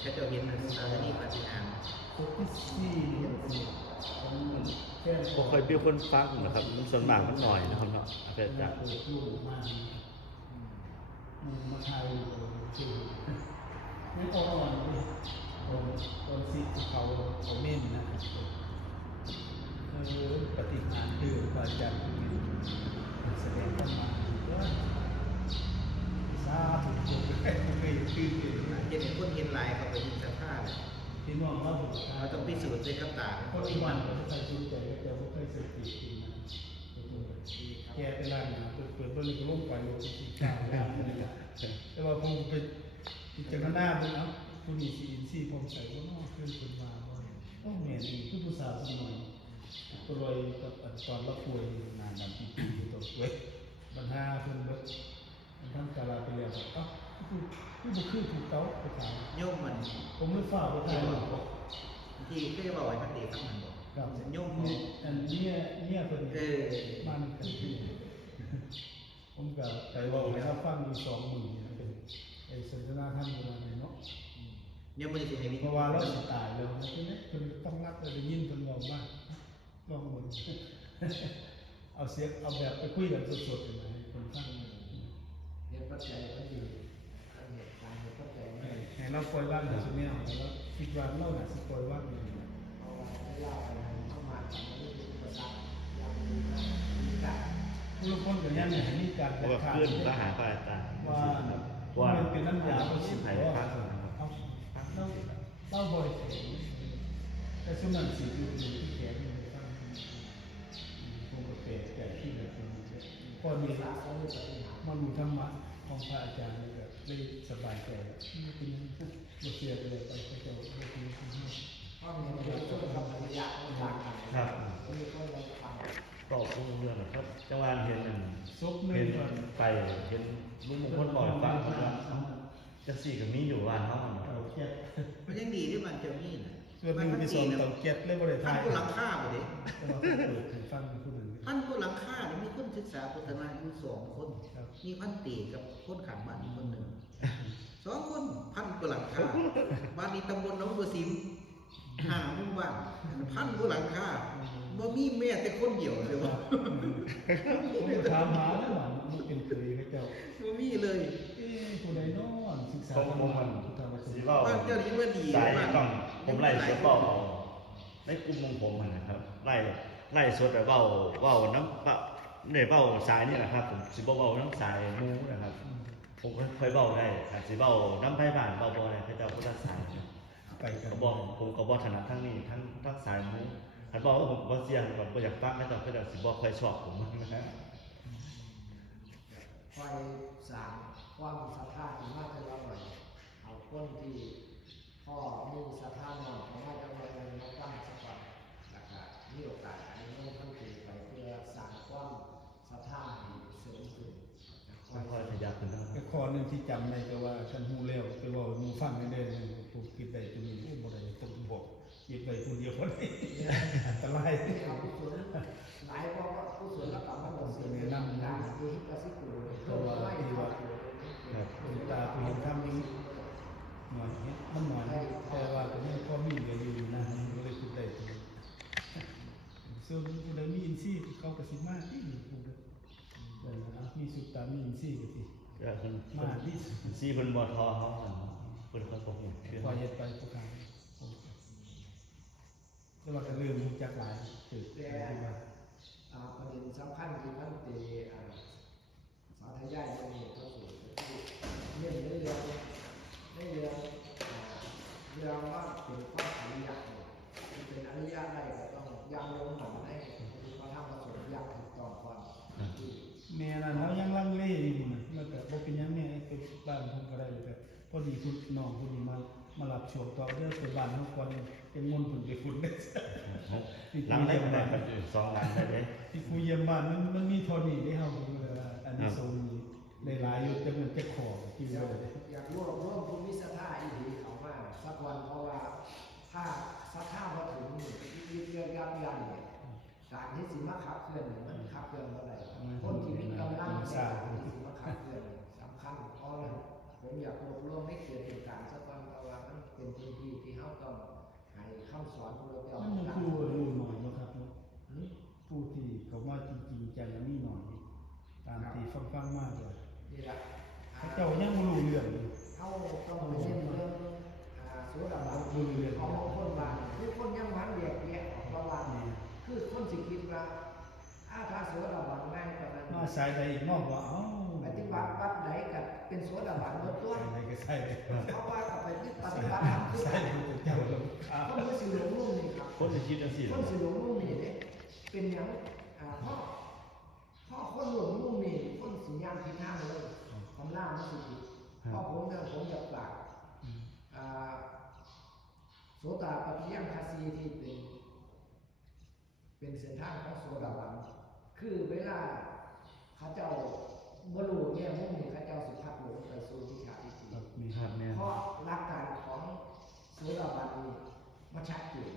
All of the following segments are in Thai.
เขาจะเห็นอนุสาวรีย์ปาฏิหาริย์พวกที่ซี่เนี่ยมันแค่บ่ค่อยมีคนฟังนะครับมันส่วนมากมันน้อยนะครับเนาะอาจารย์ เปิดรูปมามาไทยชื่อไม่อ่อนเลยตอนซิเขาเม่นนะปฏิหารคือพระอาจารย์แสดงธรรมะว่าทราบถูกเคยตื่นเต้นนะ เห็นคนเห็นลายเขาไปยิงสะท่าเลย พี่น้องเรา เราต้องพิสูจน์ด้วยกับตา คนที่มันก็ใส่ชุดใจแต่ไม่เคยใส่ปีกจริงนะแกไปร้านนะเปิดบริการร่วมกันอยู่ที่กลางร้านนี่แหละแต่ว่าผมไปเจอหน้าผมนะคุณอีซีอินซีผมใส่ว่านอกเครื่องคนมาว่าโอ้แม่นี่คือผู้สาวสมัยก็ลอยกับตอนละป่วยนานปีตัวป่วยปัญหาเพิ่นเบิดมันทำกาลาไปแล้วครับอ้าวคือถูกเก้าไปขาย โยมมัน ผมไม่ฝ้าไปขายหรอก ที่ก็จะบอกไว้พันเตฟังมันบอก ครับ โยม นี่อันเนี่ยเป็นมันผมกับไปว่าถ้าฟังอยู่20,000เป็นไอ้สัญญาท่านประมาณนี้เนาะ โยมมันจะให้มี เพราะว่าเราสิตายแล้วทีนี้เพิ่นต้องรับเลยได้ยินเพิ่นบอกว่าลองหมดเอาเสียเอาแบบไปคุยกันสดๆเลยให้คนฟัง เห็นปัจจัยก็อยู่การเหตุการณ์เห็นปัจจัยไม่ ให้เราปล่อยว่างในสุดแนวแล้วคิดว่าเราน่ะสิปล่อยว่างอยู่ เพราะว่าได้เล่าไปเข้ามาทำให้เป็นอุปสรรคยังมีการ ผู้คนก็ยังให้มีการ เพราะว่าขึ้นก็หาพระอาจารย์ ว่า ว่า มันเป็นน้ำยาเขาสิ ไทยฟังนะครับ เอาเราบ่อยแต่ช่วงนั้นสิอยู่ที่แขนนี่ฟังผมก็แต่ที่แบบนี้พอมี สาเขาปฏิหาร มาดูธรรมะของพระอาจารย์นี่ก็เลยสบายใจไม่เป็นบ่เสียไปเลยไปเจ้าบ่เป็นที่ให้ เพราะมีเรื่องช่วยทำระยะต่างกัน ครับ มีคนเราฟัง ก็พูดเรื่องนะครับจังหวะเห็นนั่น ซบนึ เห็ ง น ก่อน ไปเห็นลุงมงคลบอกให้ฟังว่าจังซี่ก็มีอยู่บ้านเฮาเนาะ เอาแก๊ส มันยังดีที่มันเจ้านี่นะ ส่วนหนึ่งไปส่งเตาแก๊สเลยบ่ได้ ท่า ทาน ย ผู้หลังค่าบ่เด้ แต่ว่าเขาเปิดให้ฟังผู้หนึ่ง ท่านผู้หลังค่าเนี่ยมีคนศึกษาพุทธนาอยู่2 คน ครับ มีพันตีกับคนขังบ้านอีกคนหนึ่ง2 คนพันผู้หลังค่าบ้านนี้ตำบลหนองบัวสิม5 หมู่บ้านพันผู้หลังค่าบ่มีแม่แต่คนเดียวเลยว่า ผมก็ถามหาแล้วว่ามันเป็นเคยเขาเจ้า บ่มีเลย ผู้ใดน้อศึกษา ผมมัน พุทธวจ สิ นะ เว้า บ้านเจ้านี่ว่าดี สาย มาก ต้องผมไล่สดเว้าในกลุ่มของผมนะครับไล่สดแต่เว้าน้ำปะเนี่ยเว้าสายนี่แหละครับผมสิบ่เว้าน้ำสายหมู่นะครับ ผมค่อยเว้าได้อาจสิเว้าน้ำไผบ้านเว้าบ่ได้เขาเจ้าพุทธศาสนา ไปกัน ก็บอกผมก็บอกถนัดทั้งนี้ทั้งสายมืออันบอกว่าผมบ่เสี่ยงก่อนบ่อยากฟังนะจ๊ะก็จะสิบ่ค่อยชอบผมนะ คอยสร้างความศรัทธาที่มากจะเราหน่อยเอาคนที่พ่อมีศรัทธาหน่อยเขามาจะมาเรียนมาตั้งสักวันนะครับมีโอกาสอันนี้ต้องทำไปเพื่อสร้างความศรัทธาให้เสริมขึ้น ค่อยๆขยับขึ้นนะ แต่ข้อหนึงที่จำได้ก็ว่าฉันฮู้แล้วไปเว้าหมู่ฟังได้เด้อผมคิดได้ตรงนี้บ่ได้ต้องบอกคิดได้ผู้เดียวบ่ได้อันตราย เอาผู้สวนหลายก็ผู้สวนแล้วกลับมาบอกเสียงนำการที่กสิกุลเพื่อไม่ให้ว่า คุณตาผู้เห็นทำนี้หน่อยเฮ็ดมันหน่อยแต่ว่าก็ยังพอมีเหลืออยู่นะก็เลยคิดได้ตรงนี้ส่วนผู้ใดมีอินทรีย์เขาก็สิมาที่นี่ผู้ใดมีสุตตามีอินทรีย์ก็สิ ก็คือ มาที่ ซีเพิ่นบ่ทอเฮาเพิ่นเขาก็ฮู้คือ พอเฮ็ดไปผู้การแต่ว่าก็เริ่มรู้จักหลายตึก แต่ ที่ว่า ประเด็นสำคัญที่ท่านตีสาธยายตรงนี้ก็คือเรื่องเรื่องว่าเป็นความอริยะที่เป็นอริยะได้ก็ต้องยังลงหมันให้พระธรรมประสงค์ยังถูกต้องก่อน แม่นั่นเรายังลังเลอยู่นะแล้วก็บ่เป็นหยังแม่ไปบ้านผมก็ได้แต่พอดีคุณน้องผู้นี้มารับช่วงต่อเด้อไปบ้านเฮาก่อนเป็นมนต์เพิ่นไปฝุ่นได้ หลังได้บ่ได้ครับ2หลังได้เด้ ที่คุยเยี่ยมบ้านมันมีเท่านี้ได้เฮาอันนี้ทรงได้หลายอยู่แต่มันจะขอที่ อยา ว่าก อยากร่วมภูมิศรัทธาอีดีเขามาสักวันเพราะว่าถ้าศรัทธาพอถึงยึดเยือกยับยันเนี่ยการที่สิมาขับเคลื่อนเนี่ยมันขับเคลื่อนเมื่อไหร่คนที่มีกำลังแรงที่สิมาขับเคลื่อนสำคัญเพราะนั้นผมอยากรวบรวมให้เกิดเหตุการณ์สักวันเพราะว่ามันเป็น ำสอนของเราเจ้า มันยังคือว่ารู้หน่อยเนาะครับเนาะ หืม ผู้ที่เขามาจริงๆจังมีหน่อยตามที่ฟังๆมากเลย นี่แหละ พระเจ้ายังบ่รู้เรื่องอยู่ เขาต้องไปเน้นเรื่องโสดาบันของคนบ้านคือคนยังมันเรียกแยกออกระหว่างคือคนสิคิดว่าถ้าโสดาบันง่ายกว่านั้น มาสายใดอีกเนอกว่าเอ้า ปฏิบัติวัดไหนกับเป็นโสดาบันหมดตัว สายใดก็สายใด เพราะว่ากับไปที่ปฏิบัติธรรมคือ สายใดก็เจ้าแล้ว คนมือสิหลงลุ่มนี่ครับ คนที่คิดจังซี่ คนสิหลงลุ่มนี่เนี่ยเป็นอย่างเพราะคนหลงลุ่มนี่คนสิยามผิดทางเลยทำล่ามันสิผิดเพราะผมเนี่ยผมอยากฝากโสตาปัฏฐิยังคสีที่เป็นเส้นทางของโสดาบันคือเวลาเขาเจ้าบรูเนี่ยมุ่งนี่เขาเจ้าสุภาพหลงไปสู่วิชาทิฏฐิ มี ครับแม่น เพราะหลักการของโสดาบันนี่มันชัดเจน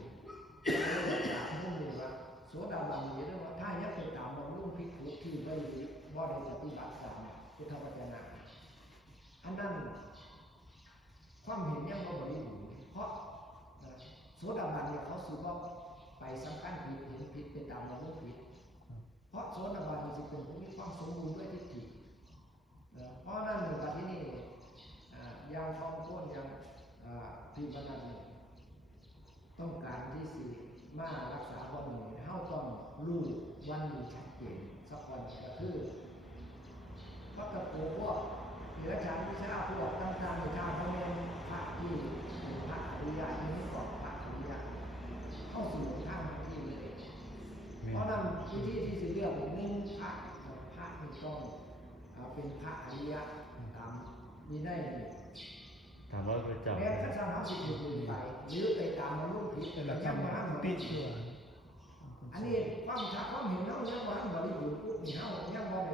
มุ่งนี่ว่าโสดาบันนี่เรียกว่าถ้ายังเป็นตามบรรลุภิกขุที่ไม่ได้บ่ได้ปฏิบัติตามพุทธวจนะอันนั้นความเห็นยังบ่บริบูรณ์เพราะโสดาบันเนี่ยเขาสืบว่าไปสำคัญผิดเห็นผิดเป็นตามบรรลุผิดเพราะโสดาบันมันจะเป็นผู้มีความสมบูรณ์ด้วยทิฏฐิเพราะนั่นหนึ่งกับที่นี่อย่างทองพ้นอย่างพิมพ์นันนี่ต้องการที่สี่มารักษาวันนี้เฮาต้องรู้วันนี้ชัดเจนสักวันก็คือพระตะโกพวกเหลือชั้นวิชาพวกต่างๆในชาติพระเมนพระที่เป็นพระอริยะนี้ก่อนพระอริยะเข้าสู่ทางที่เลยเพราะนั้นวิธีที่จะเลือกหนึ่งพระที่ต้องเป็นพระอริยะตามมีได้ ถามว่าพระเจ้า แม้พระเจ้าเขาสิถูกลืมไปหรือไปตามมันรุ่นผิด แต่ละ ยัง คำ มา ปิดตัว อันนี้ความเห็นเขายังว่าบริบูรณ์ปุ๊บนี่เขายังว่าใน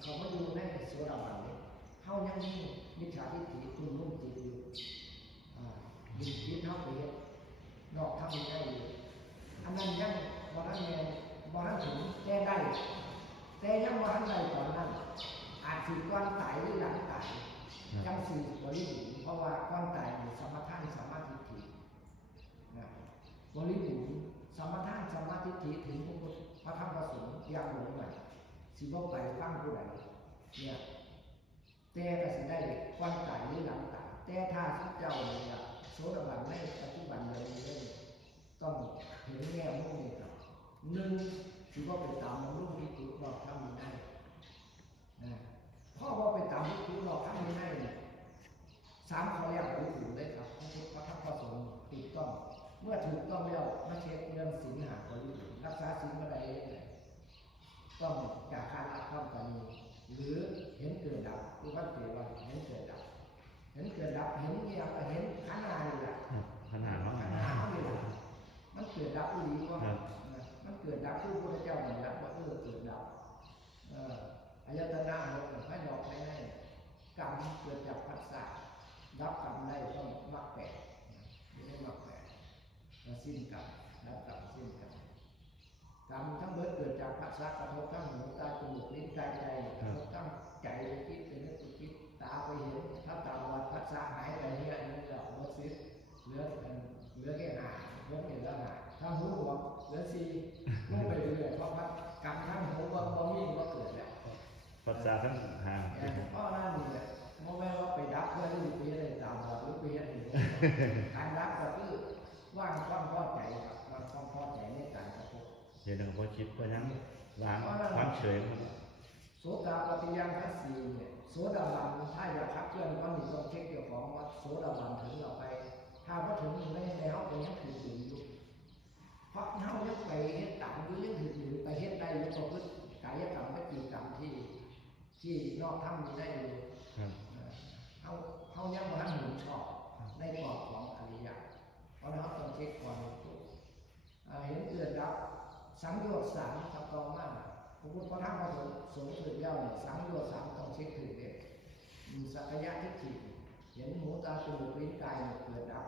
เขามาดูในโสดาบันเนี่ยเขายังมีมิจฉาทิฏฐิคุณรุ่มจิตอยู่ยินคิดเขาไปนอกทำได้อยู่อันนั้นยังบ่ทันแม่บ่ทันถึงแต่ได้แต่ยังบ่ทันได้ตอนนั้นอาจสิก่อนตายหรือหลังตายจังสี่บริบูรณ์เพราะว่าก่อนตายมีสมถะสมาธิทิฏฐินะบริบูรณ์สมถะสมาธิทิฏฐิถึงพระธรรมประสงค์อย่างหลงใหม่สิบ่ไปฟังผู้ใดเนี่ยแต่ก็สิได้ก่อนตายหรือหลังตายแต่ถ้าสักเจ้าเนี่ยโสดาบันในปัจจุบันเลยต้องเห็นแง่มุมนี้ครับหนึ่งสิบ่ไปตามมันรุ่งที่ถูกบอกทำไม่ได้นะพ่อว่าไปตามที่ถูกบอกทำไม่ได้เนี่ยสามข้อแรกรู้อยู่เลยครับพระธรรมประสงค์ถูกต้องเมื่อถูกต้องแล้วมาเช็คเรื่องศีลหาบริสุทธิ์รักษาศีลเมื่อใดต้องจากการละความกันหรือเห็นเกิดดับคือว่าเกิดว่าเห็นเกิดดับเห็นเกิดดับเห็นเงียบเห็นขันธ์อะไรล่ะ ขนาดว่า ขันธ์อะไรล่ะมันเกิดดับดีกว่ามันเกิดดับคือพระเจ้าเนี่ยว่าเกิดดับอายตนะหมดให้ดอกให้ในกรรมเกิดจากผัสสะรับกรรมได้ต้องมรรคแปดไม่ได้มรรคแปดสิ้นกรรมรับกรรมสิ้นกรรมกรรมทั้งเบิดเกิดจากผัสสะกระทบทั้งหูตาจมูกลิ้นกายใจกระทบทั้งใจคิดเป็นนึกคิดตาไปเห็นถ้าตาบอดผัสสะหายไปเนี่ยนั่นแหละหมดสิ้นเหลือแค่หาเหลือแค่หาถ้าหูหวกเหลือสี่ไม่ไปเรื่อยเพราะกรรมทั้งหูว่าบ่มีว่าเกิดแล้ว ภาษาทั้งหาง เพราะนั่นนี่แหละโมแม่ว่าไปดับเพื่อที่ไปอะไรตามหลักหรือไปอะไรการดับก็คือว่างความพอใจครับว่างความพอใจในการกระทบ เดี๋ยวหนึ่งพอคิดเพราะฉะนั้นล้างความเฉยมัน โสตาปฏิยังคัสสีเนี่ยโสดาบันถ้าอยากขับเคลื่อนก็มีต้องเช็คเกี่ยวของว่าโสดาบันถึงเราไป ถ้าพอถึงไม่ในเขาเป็นยังถือถืออยู่เพราะเขายังไปเฮ็ดต่างอยู่ยังถือถือไปเฮ็ดได้ยังประพฤติกายกรรมวิจีกรรมที่นอกถ้ำนี้ได้อยู่ ครับ เขายังบ่ทันเห็นชอบในกรอบของอริยะเพราะเราต้องเช็คก่อนเห็นเกิดดับสังโยชน์สามกับต่อมาพระพุทธพระธรรมพระสงฆ์สงฆ์ถึงแล้วเนี่ยสังโยชน์สามต้องเช็คถึงเด็กมีสักยะทิฏฐิเห็นหูตาจมูกลิ้นกายเกิดดับ